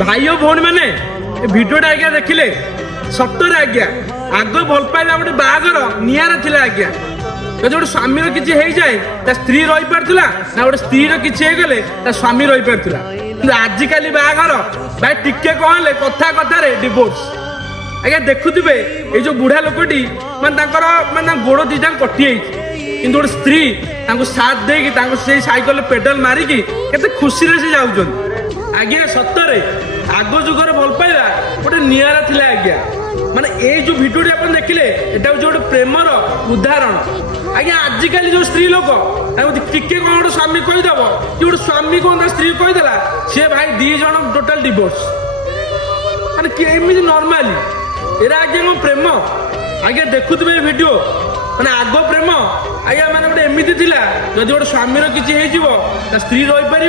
भाई भौणी मैंने भिडियोटा आज्ञा देखिले सतरे आज्ञा आग भल पाइबा गोटे बाहागर निआरा थिला आज्ञा जो गोटे स्वामी किसी हो जाए स्त्री रही पार्थिला ना गोटे स्त्री किसी हो गले स्वामी रही पार्थिला आजिकाली बाहागर भाई टिके कहले कथा कथार डिवोर्स आज्ञा देखुवे ये जो बुढ़ा लोकटी माने गोड़ दीटा कटि कि गोटे स्त्री साथ देकी साइकेल पेडल मारिकी केते खुशी से जाऊँ आज्ञा सतरे आग जुगर भल पाइबा गोटे निआरा थिला आज्ञा माने ये जो भिडियोटी आप देखिले एटा गोटे प्रेमर उदाहरण आज्ञा आजिकल जो स्त्री लोक टिके कौन गोटे स्वामी कहीदेव कि गोटे स्वामी कौन स्त्री कहीदेला सी भाई दी जन टोटाल डिवोर्स माने एमती नॉर्मली एरा आज्ञा कौन प्रेम आज्ञा देखुवे भिडियो माने आग प्रेम आज्ञा माने गोटे एमती थिला जदि गोटे स्वामी किसी हो स्त्री रही पार।